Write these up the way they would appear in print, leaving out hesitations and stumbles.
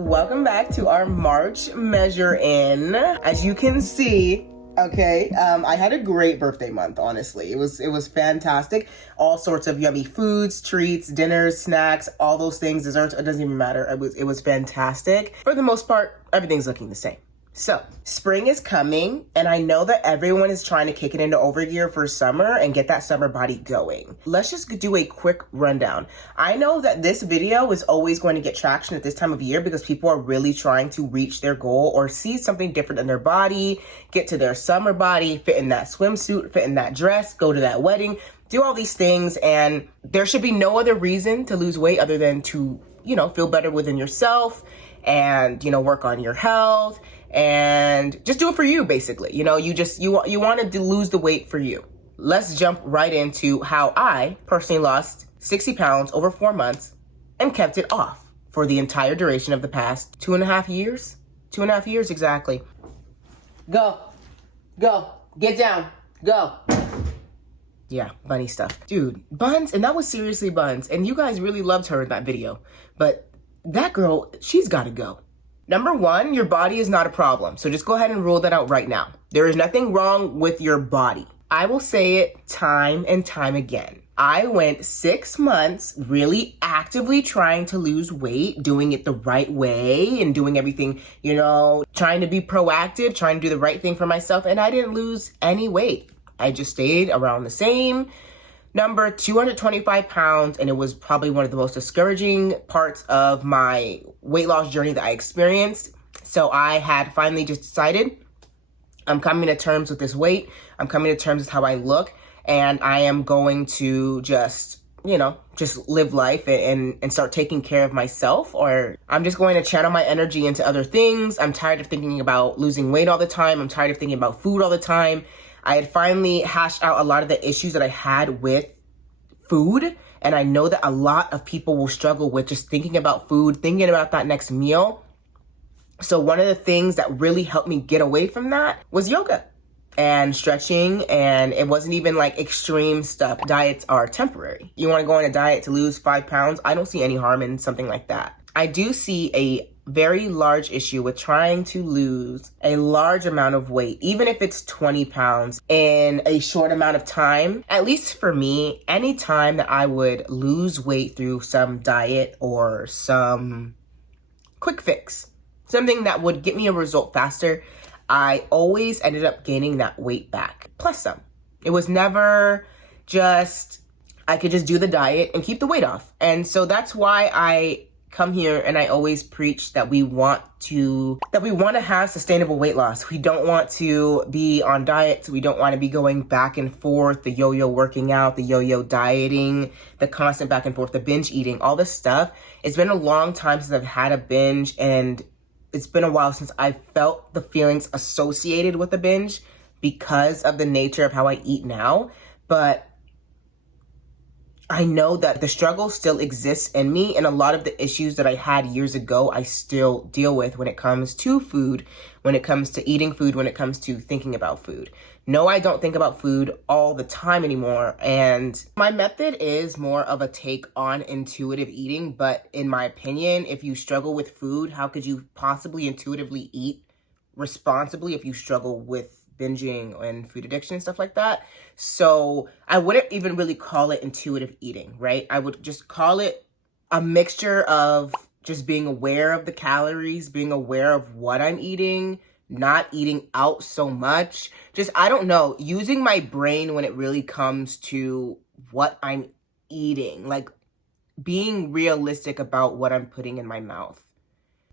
Welcome back to our March measure in. As you can see, okay, I had a great birthday month, honestly. It was fantastic. All sorts of yummy foods, treats, dinners, snacks, all those things, desserts, it doesn't even matter. It was fantastic. For the most part, everything's looking the same. So, spring is coming, and I know that everyone is trying to kick it into overgear for summer and get that summer body going. Let's just do a quick rundown. I know that this video is always going to get traction at this time of year because people are really trying to reach their goal or see something different in their body, get to their summer body, fit in that swimsuit, fit in that dress, go to that wedding, do all these things, and there should be no other reason to lose weight other than to, feel better within yourself and, work on your health. And just do it for you, basically. You wanted to lose the weight for you. Let's jump right into how I personally lost 60 pounds over 4 months and kept it off for the entire duration of the past 2.5 years. 2.5 years exactly. Go, get down, go. Yeah, bunny stuff. Dude, buns, and that was seriously buns. And you guys really loved her in that video. But that girl, she's gotta go. Number one, your body is not a problem. So just go ahead and rule that out right now. There is nothing wrong with your body. I will say it time and time again. I went 6 months really actively trying to lose weight, doing it the right way and doing everything, trying to be proactive, trying to do the right thing for myself. And I didn't lose any weight. I just stayed around the same number, 225 pounds, and it was probably one of the most discouraging parts of my weight loss journey that I experienced. So I had finally just decided I'm coming to terms with this weight. I'm coming to terms with how I look, and I am going to just live life and start taking care of myself, or I'm just going to channel my energy into other things. I'm tired of thinking about losing weight all the time. I'm tired of thinking about food all the time. I had finally hashed out a lot of the issues that I had with food. And I know that a lot of people will struggle with just thinking about food, thinking about that next meal. So one of the things that really helped me get away from that was yoga and stretching. And it wasn't even like extreme stuff. Diets are temporary. You want to go on a diet to lose 5 pounds? I don't see any harm in something like that. I do see a very large issue with trying to lose a large amount of weight, even if it's 20 pounds in a short amount of time. At least for me, any time that I would lose weight through some diet or some quick fix, something that would get me a result faster, I always ended up gaining that weight back, plus some. It was never just, I could just do the diet and keep the weight off. And so that's why I come here and I always preach that we want to have sustainable weight loss. We don't want to be on diets. We don't want to be going back and forth, the yo-yo working out, the yo-yo dieting, the constant back and forth, the binge eating, all this stuff. It's been a long time since I've had a binge, and it's been a while since I felt the feelings associated with a binge because of the nature of how I eat now. But I know that the struggle still exists in me, and a lot of the issues that I had years ago, I still deal with when it comes to food, when it comes to eating food, when it comes to thinking about food. No, I don't think about food all the time anymore, and my method is more of a take on intuitive eating, but in my opinion, if you struggle with food, how could you possibly intuitively eat responsibly if you struggle with binging and food addiction and stuff like that? So I wouldn't even really call it intuitive eating, right? I would just call it a mixture of just being aware of the calories, being aware of what I'm eating, not eating out so much. Just, I don't know, using my brain when it really comes to what I'm eating, like being realistic about what I'm putting in my mouth.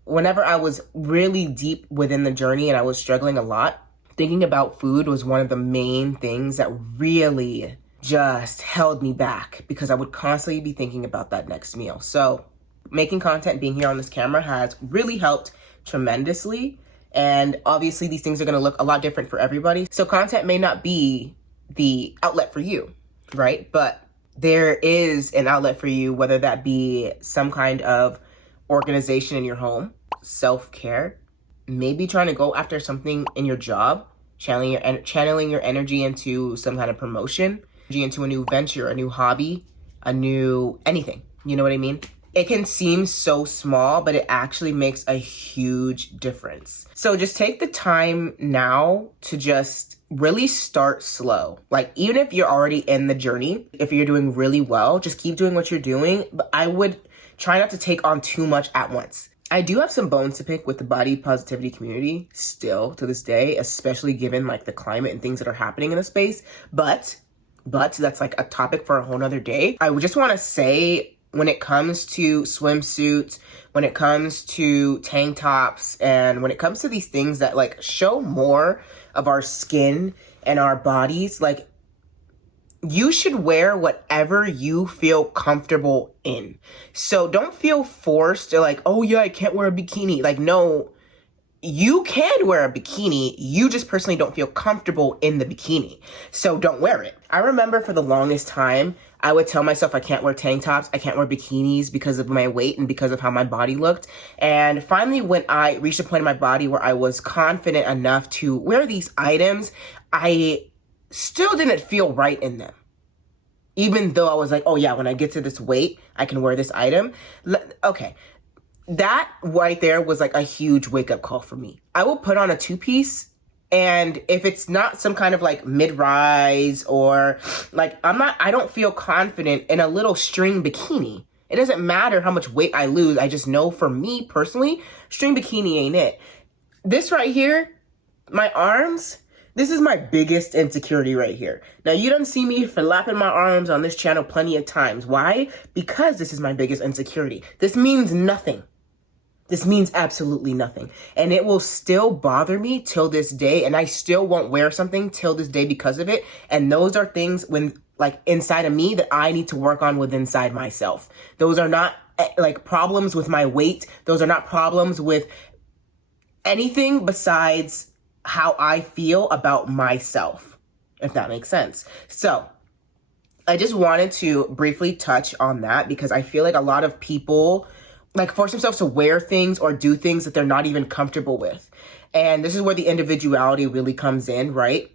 Whenever I was really deep within the journey and I was struggling a lot, thinking about food was one of the main things that really just held me back because I would constantly be thinking about that next meal. So making content, being here on this camera has really helped tremendously. And obviously these things are gonna look a lot different for everybody. So content may not be the outlet for you, right? But there is an outlet for you, whether that be some kind of organization in your home, self-care, maybe trying to go after something in your job, channeling your energy into some kind of promotion, into a new venture, a new hobby, a new anything. You know what I mean? It can seem so small, but it actually makes a huge difference. So just take the time now to just really start slow. Like, even if you're already in the journey, if you're doing really well, just keep doing what you're doing. But I would try not to take on too much at once. I do have some bones to pick with the body positivity community still to this day, especially given like the climate and things that are happening in the space. But that's like a topic for a whole nother day. I would just want to say, when it comes to swimsuits, when it comes to tank tops, and when it comes to these things that like show more of our skin and our bodies, like, you should wear whatever you feel comfortable in. So don't feel forced to like, oh yeah, I can't wear a bikini. Like, no, you can wear a bikini. You just personally don't feel comfortable in the bikini. So don't wear it. I remember for the longest time, I would tell myself I can't wear tank tops, I can't wear bikinis because of my weight and because of how my body looked. And finally, when I reached a point in my body where I was confident enough to wear these items, I still didn't feel right in them. Even though I was like, oh yeah, when I get to this weight, I can wear this item. Okay, that right there was like a huge wake-up call for me. I will put on a two-piece, and if it's not some kind of like mid-rise or like I don't feel confident in a little string bikini. It doesn't matter how much weight I lose. I just know for me personally, string bikini ain't it. This right here, my arms, this is my biggest insecurity right here. Now, you don't see me flapping my arms on this channel plenty of times. Why? Because this is my biggest insecurity. This means nothing. This means absolutely nothing. And it will still bother me till this day. And I still won't wear something till this day because of it. And those are things when like inside of me that I need to work on with inside myself. Those are not like problems with my weight. Those are not problems with anything besides how I feel about myself, if that makes sense. So I just wanted to briefly touch on that because I feel like a lot of people like force themselves to wear things or do things that they're not even comfortable with. And this is where the individuality really comes in, right?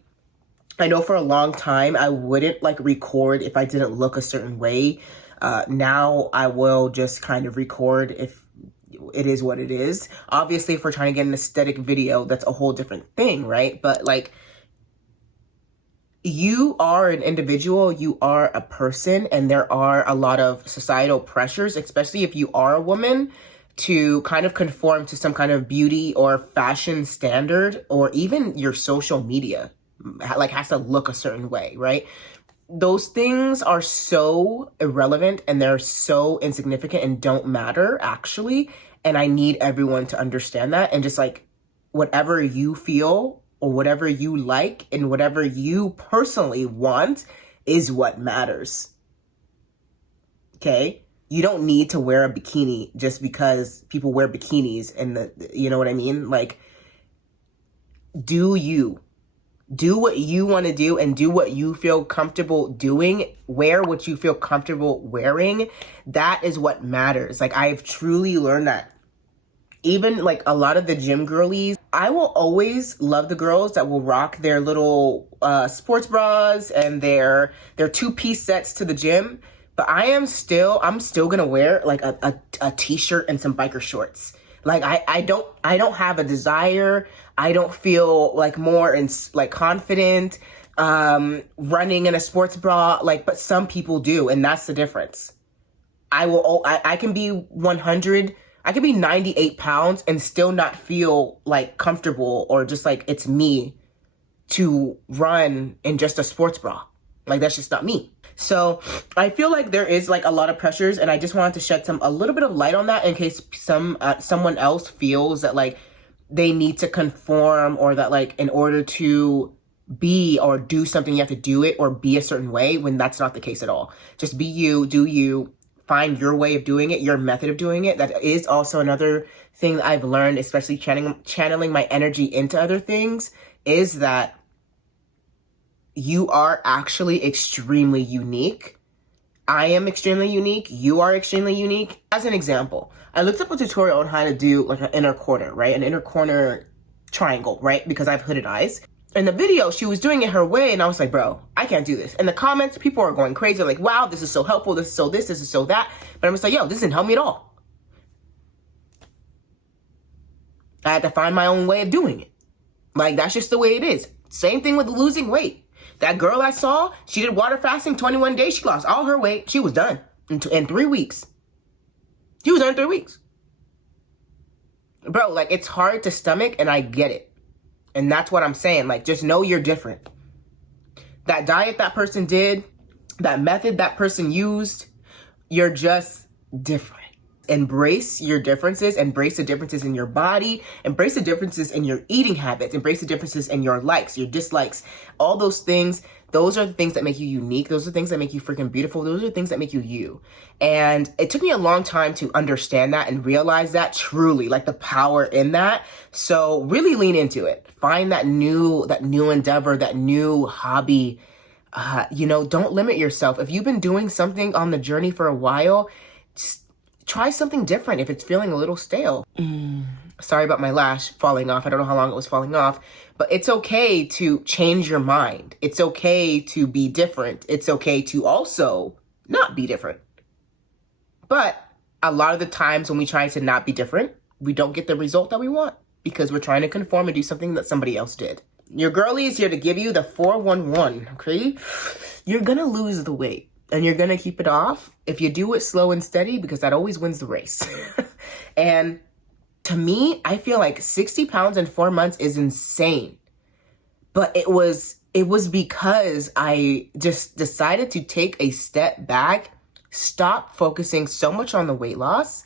I know for a long time, I wouldn't like record if I didn't look a certain way. Now I will just kind of record if it is what it is. Obviously, if we're trying to get an aesthetic video, that's a whole different thing, right? But like, you are an individual, you are a person, and there are a lot of societal pressures, especially if you are a woman, to kind of conform to some kind of beauty or fashion standard, or even your social media, like has to look a certain way, right? Those things are so irrelevant and they're so insignificant and don't matter, actually. And I need everyone to understand that, and just like whatever you feel or whatever you like and whatever you personally want is what matters. Okay? You don't need to wear a bikini just because people wear bikinis and you know what I mean? Like, do you. Do what you want to do and do what you feel comfortable doing. Wear what you feel comfortable wearing. That is what matters. Like, I've truly learned that. Even like a lot of the gym girlies, I will always love the girls that will rock their little sports bras and their two-piece sets to the gym. But I'm still gonna wear like a t-shirt and some biker shorts. Like I don't have a desire. I don't feel like more like confident running in a sports bra. Like, but some people do, and that's the difference. I can be 100. I could be 98 pounds and still not feel like comfortable or just like it's me to run in just a sports bra. Like, that's just not me. So I feel like there is like a lot of pressures, and I just wanted to shed a little bit of light on that in case someone else feels that like they need to conform, or that like in order to be or do something you have to do it or be a certain way, when that's not the case at all. Just be you, do you. Find your way of doing it, your method of doing it. That is also another thing that I've learned, especially channeling my energy into other things, is that you are actually extremely unique. I am extremely unique. You are extremely unique. As an example, I looked up a tutorial on how to do like an inner corner, right? An inner corner triangle, right? Because I have hooded eyes. In the video, she was doing it her way, and I was like, bro, I can't do this. In the comments, people are going crazy, like, wow, this is so helpful, this is so this is so that. But I'm just like, yo, this didn't help me at all. I had to find my own way of doing it. Like, that's just the way it is. Same thing with losing weight. That girl I saw, she did water fasting, 21 days, she lost all her weight. She was done in 3 weeks. She was done in 3 weeks. Bro, like, it's hard to stomach, and I get it. And that's what I'm saying. Like, just know you're different. That diet that person did, that method that person used, you're just different. Embrace your differences, embrace the differences in your body, embrace the differences in your eating habits, embrace the differences in your likes, your dislikes, all those things. Those are the things that make you unique. Those are the things that make you freaking beautiful. Those are the things that make you you. And it took me a long time to understand that and realize that truly, like the power in that. So really lean into it. Find that new endeavor, that new hobby. Don't limit yourself. If you've been doing something on the journey for a while, just try something different if it's feeling a little stale. Sorry about my lash falling off. I don't know how long it was falling off, but it's okay to change your mind. It's okay to be different. It's okay to also not be different. But a lot of the times when we try to not be different, we don't get the result that we want because we're trying to conform and do something that somebody else did. Your girlie is here to give you the 411, okay? You're gonna lose the weight. And you're going to keep it off if you do it slow and steady, because that always wins the race. And to me, I feel like 60 pounds in 4 months is insane. But it was because I just decided to take a step back, stop focusing so much on the weight loss,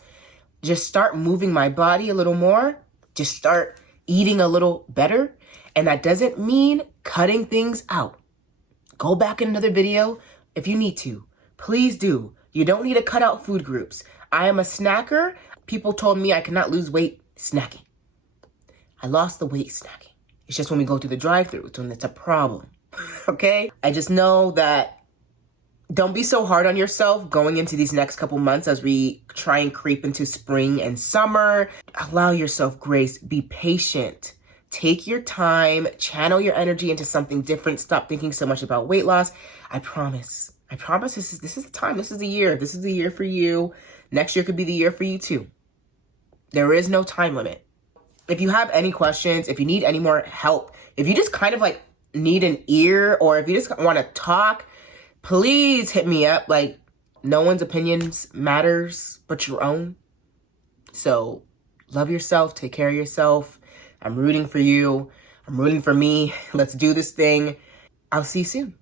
just start moving my body a little more, just start eating a little better. And that doesn't mean cutting things out. Go back in another video. If you need to, please do. You don't need to cut out food groups. I am a snacker. People told me I cannot lose weight snacking. I lost the weight snacking. It's just when we go through the drive-thru, it's when it's a problem, okay? I just know that don't be so hard on yourself going into these next couple months as we try and creep into spring and summer. Allow yourself grace. Be patient. Take your time. Channel your energy into something different. Stop thinking so much about weight loss. I promise this is the time. This is the year. This is the year for you. Next year could be the year for you too. There is no time limit. If you have any questions, if you need any more help, if you just kind of like need an ear, or if you just want to talk, please hit me up. Like, no one's opinions matters but your own. So love yourself. Take care of yourself. I'm rooting for you. I'm rooting for me. Let's do this thing. I'll see you soon.